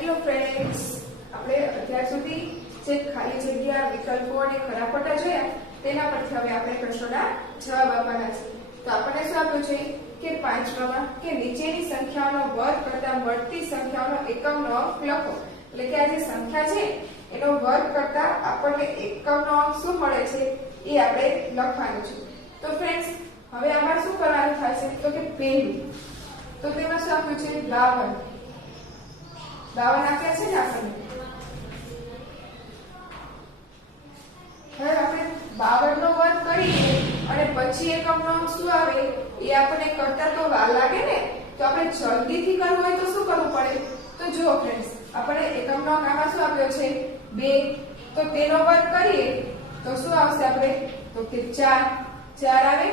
Hello friends, આપણે અત્યાર સુધી જે ખાલી જગ્યા વિકલ્પો અને ખરા ખોટા જોયા તેના પરથી હવે આપણે પ્રશ્નોના જવાબ આપવાના છે. તો આપણને શું આપ્યું છે કે પાંચમામાં કે નીચેની સંખ્યાઓનો વર્ગ કરતા મળતી સંખ્યાઓનો એકમનો અંક લખો. એટલે કે આ જે સંખ્યા છે એનો વર્ગ કરતા આપણને એકમનો અંક શું મળે છે એ આપણે લખવાનું છે. તો ફ્રેન્ડ્સ, હવે આમાં શું કરવાનું થશે તો કે પહેલું તો તેમાં શું આપ્યું છે 52 આપ્યા છે ને આપણને. હવે આપણે 52 નો વર્ગ કરીએ અને પછી એકમનો અંક શું આવે એ આપણને કરતા તો વાર લાગે ને. તો આપણે જલ્દીથી કરવું હોય તો શું કરવું પડે? તો જુઓ ફ્રેન્ડ્સ, આપણે એકમનો અંક આમાં શું આપ્યો છે 2, તો તેનો વર્ગ કરીએ તો શું આવશે આપણે તો કે 4 આવે.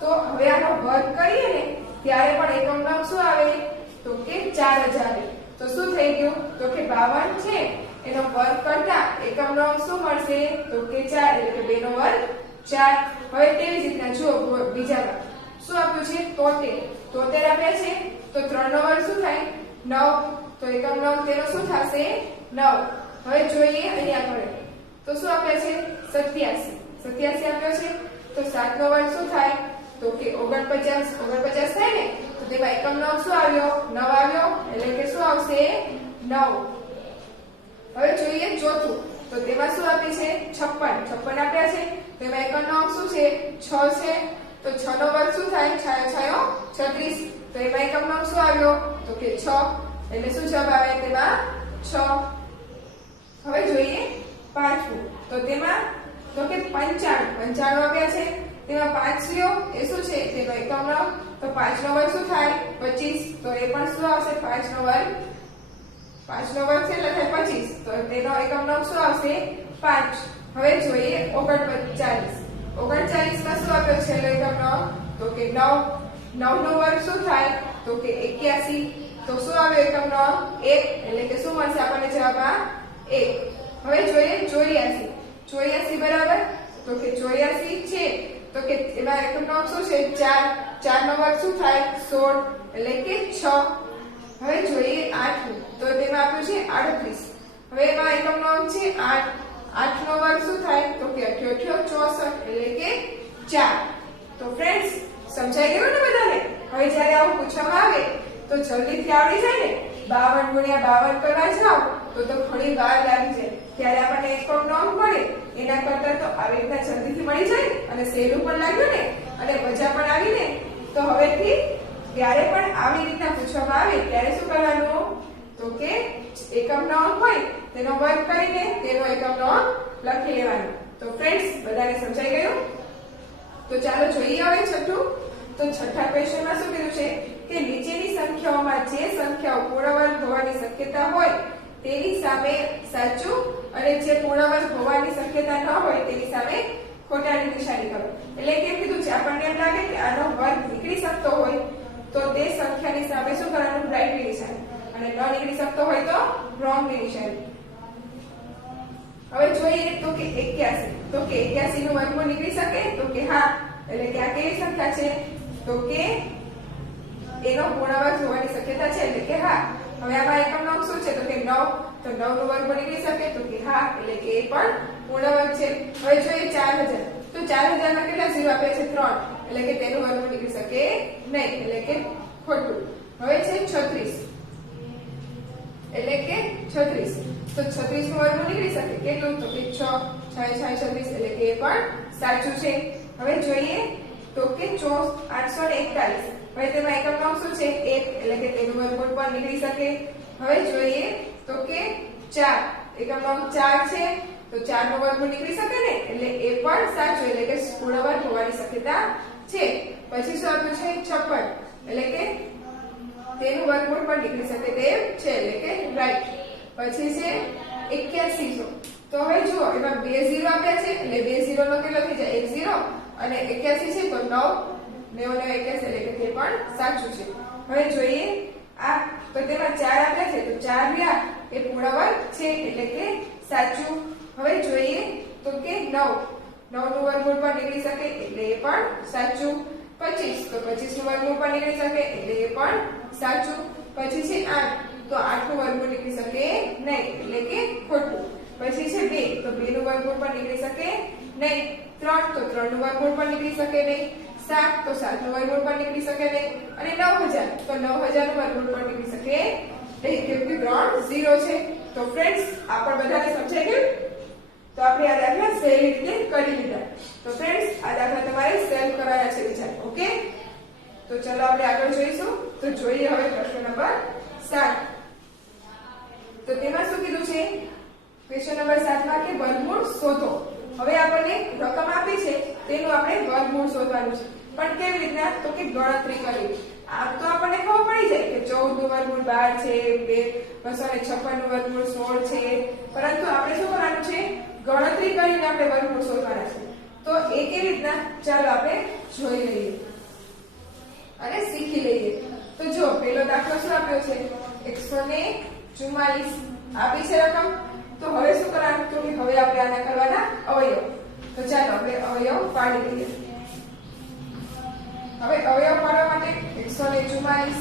તો હવે આનો વર્ગ કરીએ ને ત્યારે પણ એકમનો અંક શું આવે તો કે 4 જ આવે. તો શું થઈ ગયું તો કે 52 છે એનો વર્ગ કરતા એકમનો અંક શું મળશે તો કે 4, એટલે કે 2 નો વર્ગ 4. હવે તેવી જ રીતના જુઓ બીજામાં શું આપ્યું છે 73 આપ્યા છે. તો 3 નો વર્ગ શું થાય 9, તો એકમનો અંક તેનો શું થશે 9. હવે જોઈએ અહીંયા આગળ તો શું આપ્યા છે 87 આપ્યો છે. તો 7 નો વર્ગ શું થાય તો કે 49 થાય ને. તો તેમાં એકમનો અંક શું આવ્યો 9 આવ્યો, એટલે કે શું આવશે 9. હવે જોઈએ ચોથું તો તેમાં શું આપી છે 56 આપ્યા છે. તેમાં એકમનો અંક શું છે 6 છે. તો 6 નો વર્ગ શું થાય 36. તો એમાં એકમનો અંક શું આવ્યો તો કે 6, એટલે શું જવાબ આવે તેમાં 6. હવે જોઈએ પાંચમું તો તેમાં તો કે 95 આપ્યા છે. તેમાં 5 લ્યો એ શું છે તેનો એકમનો અંક. તો 5 નો વર્ગ શું થાય 25. તો એ પણ શું આવશે 5 નો વર્ગ છે એટલે થાય 25. તો તેનો એકમનો અંક શું આવશે 5. હવે જોઈએ 39 માં શું આપ્યો છે એકમનો અંક તો કે 9 નો વર્ગ શું થાય તો કે 81. તો શું આવ્યો એકમનો અંક 1, એટલે કે શું મળશે આપણને જવાબમાં 1. હવે જોઈએ 84 બરાબર. તો કે 84 છે તો કે એમાં એકમનો અંક શું છે 4 નો વર્ગ શું થાય 16, એટલે કે 6. હવે જોઈએ 8 તો તેમાં આપ્યું છે 38. હવે એમાં એકમનો અંક છે 8 નો વર્ગ શું થાય તો કે 88 64, એટલે કે 4. તો ફ્રેન્ડ્સ, સમજાઈ ગયું ને બધાને? હવે જ્યારે આવું પૂછવામાં આવે તો જલ્દીથી આવડી જાય ને. 52 × 52 કરવા જાઓ તો ઘણી વાર લાગી જાય. ત્યારે આપણને એકમનો અંક મળે એના કરતા તો આવી રીતના જલ્દીથી મળી જાય અને સહેલું પણ લાગ્યું ને અને મજા પણ આવી ને. તો હવેથી જ્યારે પણ આવી રીતના પૂછવામાં આવે ત્યારે શું કરવાનું તો કે એકમનો અંક હોય તેનો વર્ગ કરીને તેનો એકમનો અંક લખી લેવાનો. તો ફ્રેન્ડ્સ, બધાને સમજાઈ ગયું? તો ચાલો જોઈએ હવે છઠ્ઠું. તો છઠ્ઠા ક્વેશ્ચનમાં શું કીધું છે કે નીચેની સંખ્યાઓમાં જે સંખ્યાઓ પૂર્ણ વર્ગ હોવાની શક્યતા હોય તેની સામે સાચું અને જે પૂર્ણ વર્ગ હોવાની શક્યતા ન હોય તેની સામે ખોટાની નિશાની કરો. એટલે કેમ કીધું છે આપણને એમ લાગે કે આનો વર્ગ નીકળી શકતો હોય તો તે સંખ્યાની સામે શું કરવાનું રાઈટની નિશાની, અને ન નીકળી શકતો હોય તો રોંગની નિશાની. હવે જોઈએ તો કે 81 તો કે 81 નું વર્ગમૂળ નીકળી શકે તો કે હા, એટલે કે આ કેવી સંખ્યા છે તો કે એનો પૂર્ણ વર્ગ હોવાની શક્યતા છે, એટલે કે હા. હવે આમાં એકમનો અંક શું છે તો કે 9, તો 9 નું વર્ગમૂળ નીકળી શકે તો કે હા, એટલે કે એ પણ પૂર્ણ વર્ગ છે. હવે જોઈએ 4000 તો 4000 માં કેટલા 0 આપ્યા છે 3, એટલે કે તેનું વર્ગમૂળ નીકળી શકે નહીં, એટલે કે ખોટું. હવે છે 36 એટલે કે 36 તો 36 નું વર્ગમૂળ નીકળી શકે કેટલું તો કે 6 36, એટલે કે એ પણ સાચું છે. હવે જોઈએ તો કે 841 હવે તેમાં એકમનો અંક શું છે 1, એટલે કે તેનું વર્ગમૂળ પણ નીકળી શકે. હવે જોઈએ તો કે 4 એકમનો અંક 4 છે તો 4 નો વર્ગમૂળ નીકળી શકે ને, એટલે એ પણ સાચું, એટલે કે પૂર્ણ વર્ગ હોવાની શક્યતા છે. પછી શું આપ્યું છે 56, એટલે કે તેનું વર્ગમૂળ પણ નીકળી શકે તેમ છે, એટલે કે રાઈટ. પછી છે 81 તો હવે જુઓ એમાં 2 0 આપ્યા છે એટલે 2 0 નો કેટલો થઈ જાય 1 0 અને 81 છે તો 9 91 એટલે કે તે પણ સાચું છે. હવે જોઈએ આ તો તેમાં 4 આપ્યા છે તો 4 રહ્યા એ પૂર્ણ વર્ગ છે, એટલે કે સાચું. હવે જોઈએ તો કે 9 નું વર્ગમૂળ પણ નીકળી શકે એટલે એ પણ સાચું. 25 તો 25 નું વર્ગમૂળ પણ નીકળી શકે એટલે એ પણ સાચું. પછી છે 8 તો 8 નું વર્ગમૂળ નીકળી શકે નહીં. 3 તો 3 નું વર્ગમૂળ પણ નીકળી શકે નહીં. 7 તો 7 નું વર્ગમૂળ પણ નીકળી શકે નહીં. અને 9000 તો 9000 નું વર્ગમૂળ પણ નીકળી શકે નહીં, કેમ કે 3 0 છે. તો ફ્રેન્ડ્સ આ પણ બધાને સમજાઈ ગયું. તો આપણે આ દાખલા સહેલી રીતે કરી લીધા. તો ફ્રેન્ડ્સ આ દાખલા તમારે સોલ્વ કરવાના છે બીજા. ઓકે, તો ચલો આપણે આગળ જોઈશું. તો જોઈએ હવે પ્રશ્ન નંબર 7. તો તેમાં શું કીધું છે? ક્વેશ્ચન નંબર 7 માં કે વર્ગમૂળ શોધો. હવે આપણને રકમ આપી છે તેનું આપણે વર્ગમૂળ શોધવાનું છે. પણ કેવી રીતના? તો કે ગણતરી કરી. આમ તો આપણને ખબર પડી જાય કે 14 નું વર્ગમૂળ 12 છે, 256 નું વર્ગમૂળ 16 છે, પરંતુ આપણે શું કરવાનું છે? ગણતરી કરીને આપણે વર્ગમૂળ શોધવાના છે. તો એ કેવી રીતના? ચાલો આપણે જોઈ લઈએ અને શીખી લઈએ. તો જો પહેલો દાખલો શું આપ્યો છે? 144 આપી છે રકમ. તો હવે શું કરવાનું? તો કે હવે આપણે આના કરવાના અવયવ. તો ચાલો આપણે અવયવ પાડી લઈએ. હવે અવયવ પાડવા માટે 144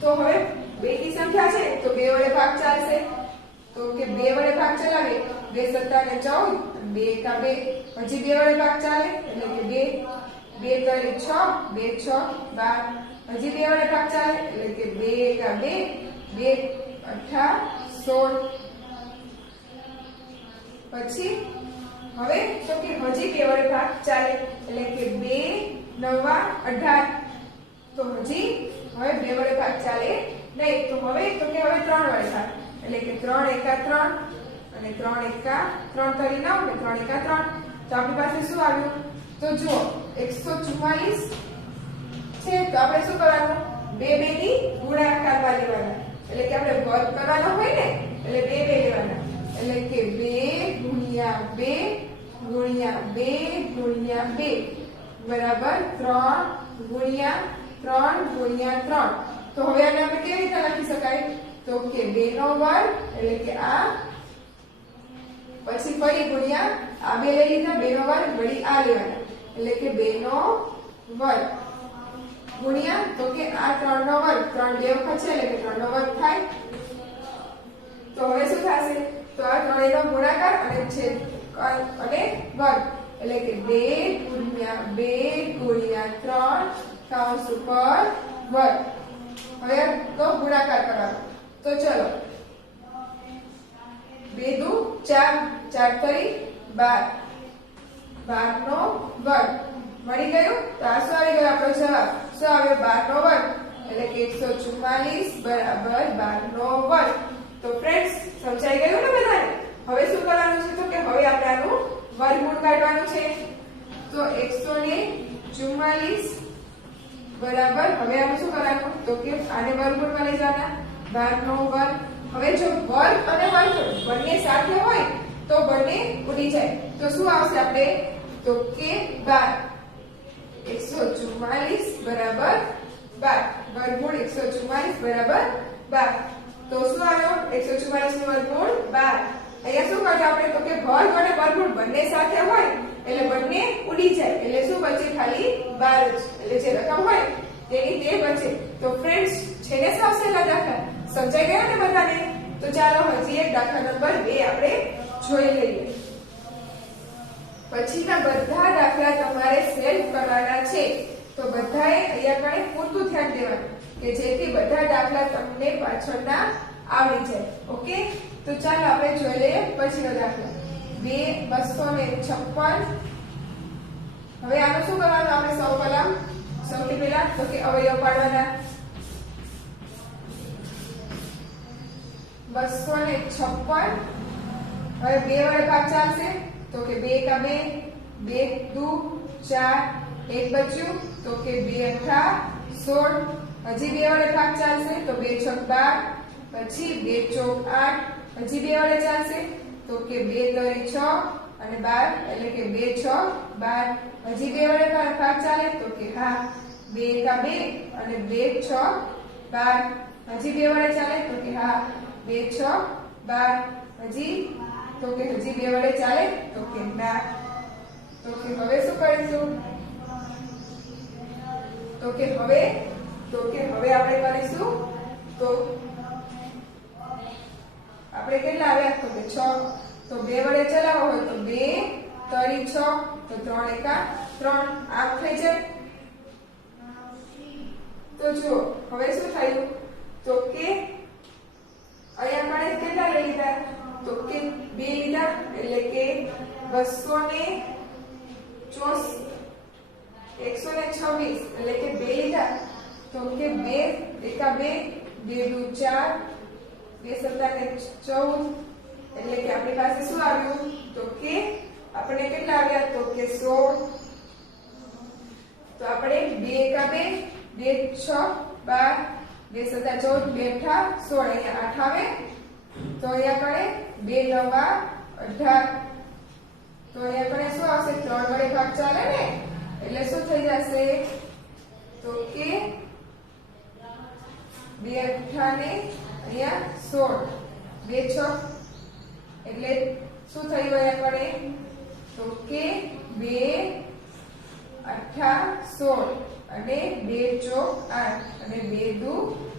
તો હવે બેકી સંખ્યા છે તો 2 વડે ભાગ ચાલશે. તો કે 2 વડે ભાગ ચલાવીએ 2 સત્તા ને 14, 2 એકા 2, હજી 2 વડે ભાગ ચાલે એટલે કે 2, 2 તરી 6, 2 6 12, હજી 2 વડે ભાગ ચાલે એટલે કે 2 એકા 2, 2 8 16. પછી હવે તો કે હજી 2 વડે ભાગ ચાલે એટલે કે 2 9 18. તો હજી હવે 2 વડે ભાગ ચાલે નહીં. તો હવે તો કે હવે 3 વડે ભાગ એટલે કે 3 એકા 3 અને 3 એકા 3 તરી 9 અને 3 એકા 3. તો આપણી પાસે શું આવ્યું? તો જુઓ 144 છે તો આપણે શું કરવાનું? 2 2 ની ગુણાકારમાં લેવાના. એટલે કે આપણે વર્ગ કરવાનો હોય ને એટલે 2 2 લેવાના. એટલે કે 2 ગુણ્યા 2 ગુણ્યા 2 ગુણ્યા 2 બરાબર 3 ગુણ્યા 3 ગુણ્યા 3. તો હવે આને આપણે કેવી રીતે લખી શકાય? તો કે 2 નો વર્ગ એટલે કે આ, પછી ફરી ગુણ્યા આ 2 લઈ લીધા, 2 નો વર્ગ વળી આ લેવાના એટલે કે 2 નો વર્ગ ગુણ્યા તો કે આ 3 નો વર્ગ, 3 2 વખત છે એટલે કે 3 નો વર્ગ થાય. તો હવે શું થશે? તો આ ત્રણેયનો ગુણાકાર અને છેદ અને વર્ગ એટલે કે 2 ગુણ્યા 2 ગુણ્યા 3 કૌંસ ઉપર વર્ગ. હવે તો ગુણાકાર કરવાનો. તો ચલો 2 દુ 4, 4 તરી 12, 12 નો વર્ગ મળી ગયું. તો આ શું આવી ગયો આપણો જવાબ? શું આવ્યો? 12 નો વર્ગ એટલે કે 144 બરાબર 12 નો વર્ગ. તો ફ્રેન્ડ્સ સમજાઈ ગયું ને બધાને? હવે શું કરવાનું છે? તો કે હવે આપણે આનું વર્ગમૂળ કાઢવાનું છે. તો 144 બરાબર હવે આનું શું કરવાનું? તો કે આને વર્ગમૂળમાં લઈ જવાના. 12 નો વર્ગ. હવે જો વર્ગ અને વર્ગમૂળ બંને સાથે હોય તો બંને ઉડી જાય. તો શું આવશે આપણે? તો કે 12. 144 બરાબર 12. વર્ગમૂળ 144 બરાબર 12. તો શું આવ્યો? 144 નું વર્ગમૂળ 12. અહીંયા શું કરજો આપણે? તો કે વર્ગ અને વર્ગમૂળ બંને સાથે હોય એટલે બંને ઉડી જાય એટલે શું બચે? ખાલી 12 જ. એટલે જે રકમ હોય તેની તે બચે. તો ફ્રેન્ડ્સ છે ને સાવ સહેલા દાખલા? સમજાઈ ગયા ને બધાને? તો ચાલો હજી એક દાખલા નંબર 2 આપણે જોઈ લઈએ. પછીના બધા દાખલા તમારે સોલ્વ કરવાના છે. તો બધાએ અહીંયા કણે પૂરતું ધ્યાન દેવાનું કે જેથી બધા દાખલા તમને પાછળના આવડી જાય. ઓકે, તો ચાલો આપણે જોઈ લઈએ પછીનો દાખલો. 256. હવે આનું શું કરવાનું? આપણે સૌથી પહેલા તો કે અવયવ પાડવાના. 256 હવે 2 વડે ભાગ ચાલશે તો કે 2 એકા 2, 2 દુ 4, 1 બચ્યું તો કે 2 અઠા 16. હજી 2 વડે ભાગ ચાલશે તો 2 છક 12, પછી 2 ચોક 8, હજી 2 વડે ચાલશે તો કે 2 તરી 6 અને 12 એટલે કે 2 6 12. હજી 2 વડે ભાગ ચાલે તો કે હા 2 એકા 2 અને 2 6 12. હજી 2 વડે ચાલે તો કે હા 2 6 12. હજી તો કે હજી 2 વડે ચાલે તો કે ના. તો કે હવે શું કરીશું? તો કે હવે આપણે કરીશું તો આપણે કેટલા આવ્યા? તો કે 6. તો 2 વડે ચલાવવો હોય તો 2 તરી 6 તો 3 એકા 3 આમ થઈ જાય। તો જુઓ હવે શું થયું તો કે અહીંયા આપણે કેટલા લઈ લીધા તો કે 2 લીધા એટલે કે 126 એટલે કે 2 લીધા તો કે 2 એકા 2 2 દુ 4 2 સત્તા ને 14 એટલે કે આપણી પાસે શું આવ્યું તો કે આપણે કેટલા આવ્યા તો કે 16 તો આપણે 2 એકા 2 2 6 12 2 સત્તા 14 2 અઠા 16 અહીંયા 8 આવે તો અહીંયા કરે 2 નવા 18 તો અહીંયા કરે શું આવશે 3 વડે ભાગ ચાલે ને એટલે શું થઈ જશે તો કે 2 અઠા ને અહીંયા 16 2 6 એટલે શું થયું અહીંયા કરે તો કે 2 અઠા 16 અને 2 ચોક 8 અને 2 દુ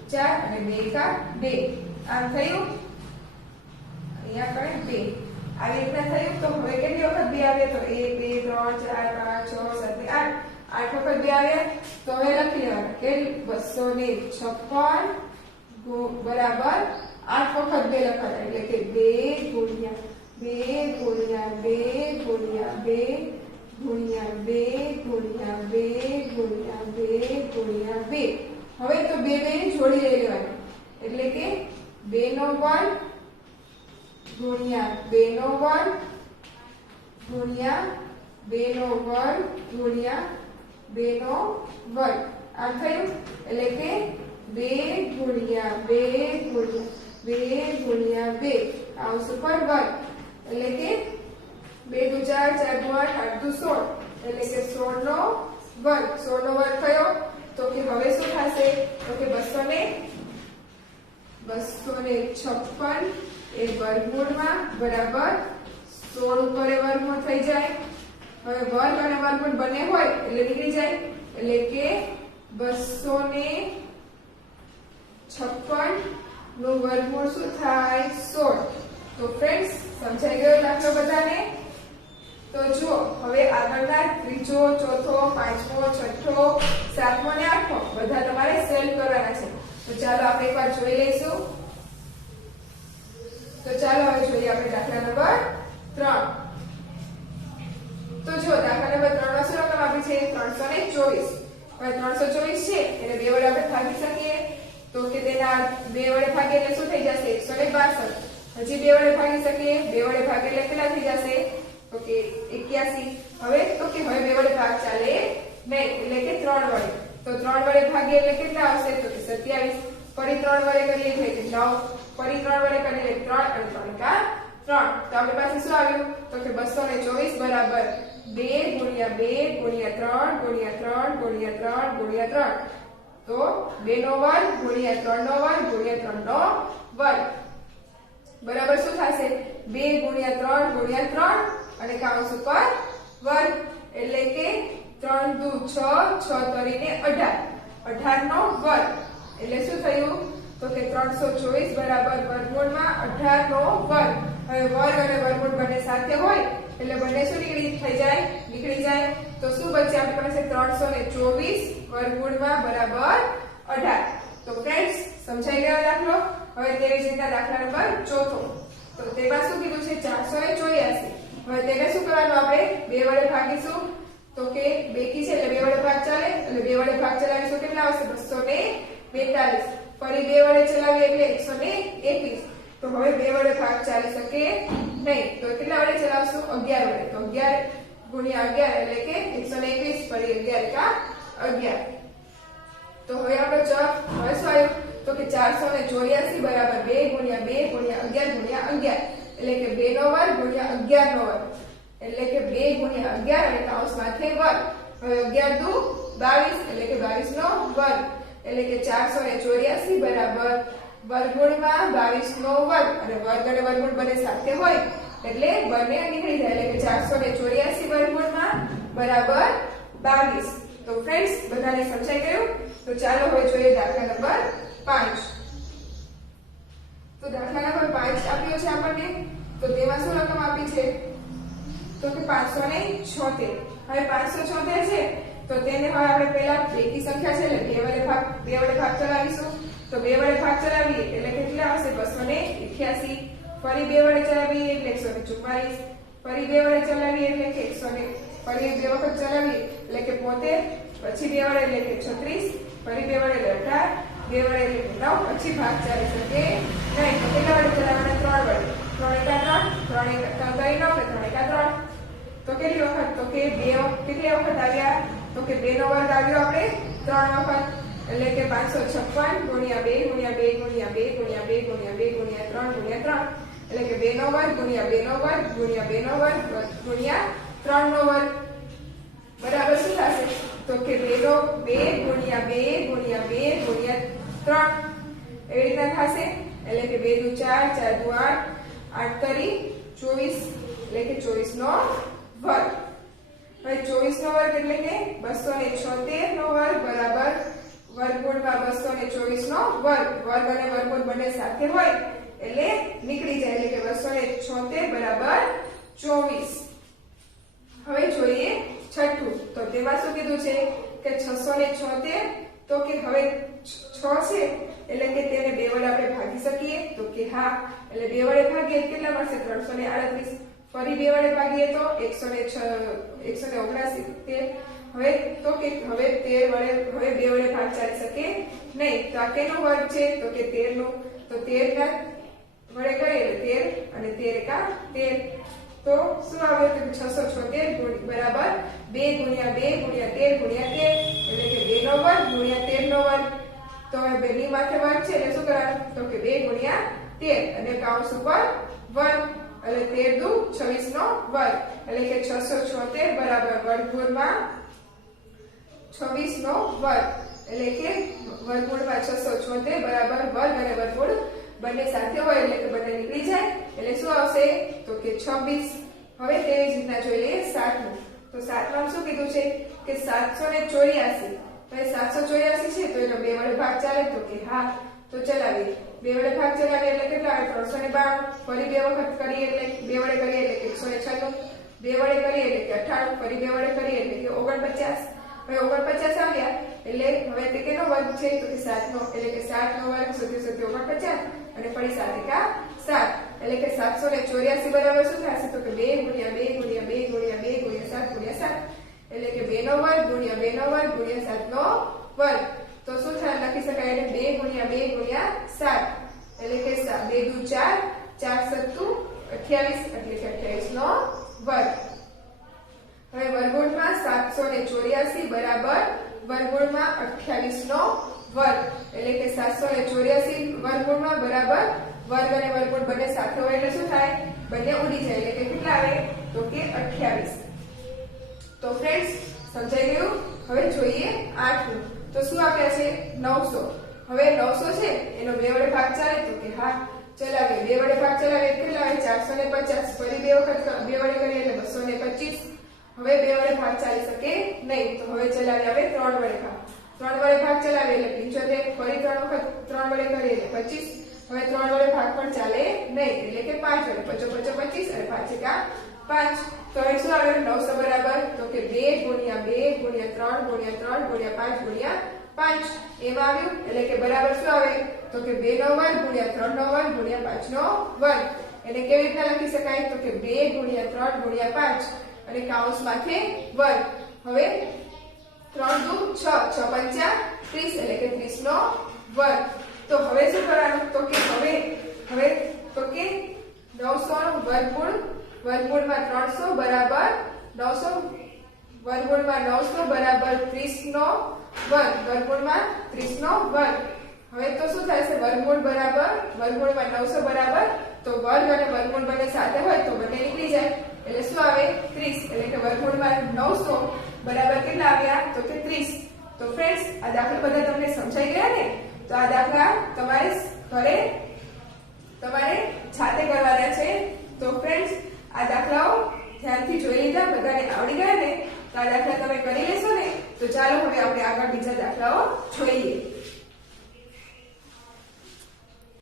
4 અને 2 કા 2 આમ થયું અહીંયા કરે 2 આવી રીતના થયું તો હવે કેટલી વખત 2 આવે તો 1 2 3 4 5 6 7 8 8 વખત 2 આવે તો હવે લખી લેવાનું કે 256 બરાબર 8 વખત 2 લખાય એટલે કે 2 ગુણ્યા 2 ગુણ્યા 2 ગુણ્યા 2 ગુણ્યા 2 ગુણ્યા 2 ગુણ્યા 2 ગુણ્યા 2 હવે તો 2 જોડી લઈ લેવાનું એટલે કે 2 નો વર્ગ ગુણ્યા 2 નો વર્ગ ગુણ્યા 2 નો વર્ગ ગુણ્યા 2 નો વર્ગ આમ થયું એટલે કે 2 ગુણ્યા 2 ગુણ્યા 2 ગુણ્યા 2 આવશે પર વર્ગ એટલે કે 2 દુ 4 4 દુ 8 8 દુ 16 એટલે કે 16 નો વર્ગ 16 નો વર્ગ થયો તો કે હવે શું થશે તો કે 256 એ વર્ગમૂળમાં બરાબર 16 ઉપર એ વર્ગમૂળ થઈ જાય હવે વર્ગ અને વર્ગમૂળ બંને હોય એટલે નીકળી જાય એટલે કે 256 નું વર્ગમૂળ શું થાય 16 તો ફ્રેન્ડ્સ સમજાઈ ગયો દાખલો બધાને તો જુઓ હવે આગળના ત્રીજો ચોથો પાંચમો છઠ્ઠો સાતમો અને આઠમો બધા તમારે સોલ્વ કરવાના છે તો ચાલો આપણે એકવાર જોઈ લઈશું તો ચાલો હવે જોઈએ આપણે દાખલા નંબર 3 તો જો દાખલા નંબર 3 માં શું રકમ આપી છે 324 હવે 324 છે એને 2 વડે આપણે ભાગી શકીએ તો કે તેના 2 વડે ભાગીએ એટલે શું થઈ જશે 162 હજી 2 વડે ભાગી શકીએ 2 વડે ભાગીએ એટલે કેટલા થઈ જશે તો કે 81 હવે તો કે હવે 2 વડે ભાગ ચાલે નહીં એટલે કે 3 વડે તો 3 વડે ભાગીએ એટલે કેટલા આવશે તો કે 27 ફરી 3 વડે કરીએ એટલે 9 ફરી 3 વડે કરીએ 3 અને 3 કા 3 તો આપણી પાસે શું આવ્યું તો કે 224 બરાબર 2 ગુણ્યા 2 ગુણ્યા 3 ગુણ્યા 3 ગુણ્યા 3 ગુણ્યા 3 તો 2 નો વર્ગ ગુણ્યા 3 નો વર્ગ ગુણ્યા 3 નો વર્ગ બરાબર શું થશે 2 ગુણ્યા 3 ગુણ્યા 3 અને કાઉન્સ ઉપર વર્ગ એટલે કે 3 દુ 6 6 તરીને 18 18 નો વર્ગ એટલે શું થયું તો કે 324 બરાબર વર્ગમૂળમાં 18 નો વર્ગ હવે વર્ગ અને વર્ગમૂળ બંને સાથે હોય એટલે બંને શું નીકળી જાય તો શું બચે આપણી પાસે 324 વર્ગમૂળમાં બરાબર 18 તો ફ્રેન્ડ્સ સમજાઈ ગયો દાખલો હવે તેવી જ રીતના દાખલા નંબર ચોથો તો તેમાં શું કીધું છે 484 હવે તેને શું કરવાનું આપણે 2 વડે ભાગીશું તો કે બેકી છે એટલે 2 વડે ભાગ ચાલે એટલે 2 વડે ભાગ ચલાવીશું કેટલા આવશે 242 ફરી 2 વડે ચલાવીએ એટલે 121 તો હવે 2 વડે ભાગ ચાલી શકે નહીં તો કેટલા વડે ચલાવશું 11 વડે તો 11 ગુણ્યા 11 એટલે કે 121 ફરી 11 કા 11 તો હવે આપણો જવાબ હવે શું આવ્યો તો કે 484 બરાબર 2 ગુણ્યા 2 ગુણ્યા 11 ગુણ્યા 11 એટલે કે 2 નો વર્ગ ગુણ્યા 11 નો વર્ગ એટલે કે 2 ગુણ્યા 11 અને કૌંસમાંથી વર્ગ હવે 11 દુ 22 એટલે કે 22 નો વર્ગ એટલે કે 484 બરાબર વર્ગમૂળમાં 22 નો વર્ગ અને વર્ગ અને વર્ગમૂળ બંને સાથે હોય એટલે બંને નીકળી જાય એટલે કે 484 વર્ગમૂળમાં બરાબર 22 તો ફ્રેન્ડ્સ બધાને સમજાઈ ગયું તો ચાલો હવે જોઈએ દાખલા નંબર 5 તો દાખલા નંબર 5 આપ્યો છે આપણને તો તેમાં શું રકમ આપી છે તો કે 576. હવે 576 છે તો તેને હવે આપણે પહેલા બેકી સંખ્યા છે એટલે બે વડે ભાગ ચલાવીશું. તો બે વડે ભાગ ચલાવીએ એટલે કેટલા આવશે? 288. ફરી બે વડે ચલાવીએ એટલે 144. ફરી બે વડે ચલાવીએ એટલે કે 100 ફરી બે વખત ચલાવીએ એટલે કે 75. પછી બે વડે એટલે કે 36. ફરી બે વડે એટલે 18. બે વડે એટલે 9. પછી ભાગ ચાલી શકે નહીં. તો કેટલા વડે ચલાવવાના? 3 વડે. 3 એકા 3 3 કરી 9 એટલે 3 એકા 3. તો કેટલી વખત? તો કે કેટલી વખત આવ્યા? તો કે 2 નો વર્ગ આવ્યો આપણે 3 વખત. એટલે કે 556 ગુણ્યા 2 ગુણ્યા 2 ગુણ્યા 2 ગુણ્યા 2 ગુણ્યા 2 ગુણ્યા 3 ગુણ્યા 3. એટલે કે 2 નો વર્ગ ગુણ્યા 2 નો વર્ગ ગુણ્યા 2 નો વર્ગ ગુણ્યા 3 નો વર્ગ બરાબર શું થશે? તો કે 2 ગુણ્યા 2 ગુણ્યા 2 ગુણ્યા 3 એવી રીતના થશે. એટલે કે 2 દુ 4 4 દુ 8 8 તરી 24 એટલે કે 24 નો વર્ગ. હવે 24 નો વર્ગ એટલે કે 276 નો વર્ગ બરાબર વર્ગમૂળમાં 224 નો વર્ગ. વર્ગ અને વર્ગમૂળ બંને સાથે હોય એટલે નીકળી જાય. એટલે કે 276 બરાબર 24. હવે જોઈએ છઠ્ઠું. તો તેમાં શું કીધું છે કે 676. તો કે હવે 6 છે એટલે કે તેને 2 વડે આપણે ભાગી શકીએ. તો કે હા. એટલે 2 વડે ભાગીએ કેટલા મળશે? 338. ફરી 2 વડે ભાગીએ તો 179. હવે તો કે હવે 13 વડે હવે 2 વડે ભાગ ચાલી શકે નહીં. તો આ કેનો વર્ગ છે? તો કે 13 નો. તો 13 ના વડે કરીએ એટલે 13 અને 13 એકા 13. તો શું આવે? તો 676 બરાબર 2 ગુણ્યા 2 ગુણ્યા 13 ગુણ્યા 13. એટલે કે 2 નો વર્ગ ગુણ્યા 13 નો વર્ગ. તો હવે બેની માથે વર્ગ છે એટલે શું કરવાનું? તો કે 2 ગુણ્યા 13 અને કૌંસ ઉપર વર્ગ. એટલે 13 દુ 26 નો વર્ગ. એટલે કે 676 બરાબર વર્ગમૂળમાં 26 નો વર્ગ. એટલે કે વર્ગમૂળમાં 676 બરાબર વર્ગ અને વર્ગમૂળ બંને સાથે હોય એટલે કે બંને નીકળી જાય. એટલે શું આવશે? તો કે 26. હવે તેવી જ રીતના જોઈ લઈએ 7મું. તો 7માં શું કીધું છે કે 784. તો એ 784 છે તો એનો 2 વડે ભાગ ચાલે? તો કે હા. તો ચલાવીએ. 2 વડે ભાગ ચલાવીએ એટલે કેટલા આવે? 392. ફરી 2 વખત કરીએ એટલે 2 વડે કરીએ એટલે કે 196. 2 વડે કરીએ એટલે કે 98. ફરી 2 વડે કરીએ એટલે કે 49. હવે 49 આવ્યા એટલે હવે તે કેનો વર્ગ છે? તો કે 7 નો. એટલે કે 7 નો વર્ગ 49 અને ફરી 7 એકા 7. એટલે કે 784 બરાબર શું થશે? તો કે 2 ગુણ્યા 2 ગુણ્યા 2 ગુણ્યા 2 ગુણ્યા 7 ગુણ્યા 7. એટલે કે 2 નો વર્ગ ગુણ્યા 2 નો વર્ગ ગુણ્યા 7 નો વર્ગ. તો શું થાય? લખી શકાય એટલે 2 ગુણ્યા 2 ગુણ્યા 7. એટલે કે 2 દુ 4 4 સત્તુ 28 એટલે કે 28 નો વર્ગ. હવે વર્ગમૂળમાં 784 બરાબર વર્ગમૂળમાં 28 નો વર્ગ. એટલે કે 784 વર્ગમૂળમાં બરાબર વર્ગ અને વર્ગમૂળ બંને સાથે હોય એટલે શું થાય? બંને ઉડી જાય. એટલે કે કેટલા આવે? તો કે 28. તો ફ્રેન્ડ્સ સમજાઈ ગયું? હવે જોઈએ 8મું. તો શું આપ્યા છે? 900. હવે 900 છે એનો 2 વડે ભાગ ચાલે? તો કે હા. ચલાવીએ. 2 વડે ભાગ ચલાવીએ કેટલા આવે? 450. ફરી 2 વખત 2 વડે કરીએ એટલે 225. હવે 2 વડે ભાગ ચાલી શકે નહીં. તો હવે ચલાવીએ આપણે 3 વડે ભાગ. 3 વડે ભાગ ચલાવીએ એટલે 75. ફરી 3 વખત 3 વડે કરીએ એટલે 25. હવે 3 વડે ભાગ પણ ચાલે નહીં. એટલે કે 5 વડે 25 અને 5 એકા 5. તો હવે શું આવે? 900 બરાબર તો કે 2 ગુણ્યા 2 ગુણ્યા 3 ગુણ્યા 3 ગુણ્યા 5 ગુણ્યા 5 એમાં આવ્યું. એટલે કે બરાબર શું આવે? તો કે 2 નો વર્ગ ગુણ્યા 3 નો વર્ગ ગુણ્યા 5 નો વર્ગ. એને કેવી રીતના લખી શકાય? તો કે 2 ગુણ્યા 3 ગુણ્યા 5 અને કૌંસ માથે વર્ગ. હવે 3 દુ 6 6 પંચા 30 એટલે કે 30 નો વર્ગ. તો હવે શું કરવાનું? તો કે હવે તો કે 900 નું વર્ગમૂળમાં 300 બરાબર 900 વર્ગમૂળમાં 900 બરાબર 30 નો વર્ગ. વર્ગમૂળમાં 30 નો વર્ગ. હવે તો શું થશે? વર્ગમૂળ બરાબર વર્ગમૂળમાં 900 બરાબર તો વર્ગ અને વર્ગમૂળ બંને સાથે હોય તો બંને નીકળી જાય. એટલે શું આવે? 30. એટલે કે વર્ગમૂળમાં 900 બરાબર કેટલા આવ્યા? તો કે 30. તો ફ્રેન્ડ્સ આ દાખલા બધા તમને સમજાઈ ગયા ને? તો આ દાખલા તમારે ઘરે તમારે જાતે કરવાના છે. તો ફ્રેન્ડ્સ આ દાખલાઓ ધ્યાનથી જોઈ લીધા? બધાને આવડી ગયા ને? તો આ દાખલા તમે કરી લેશો ને? તો ચાલો હવે આપણે આગળ બીજા દાખલાઓ જોઈએ.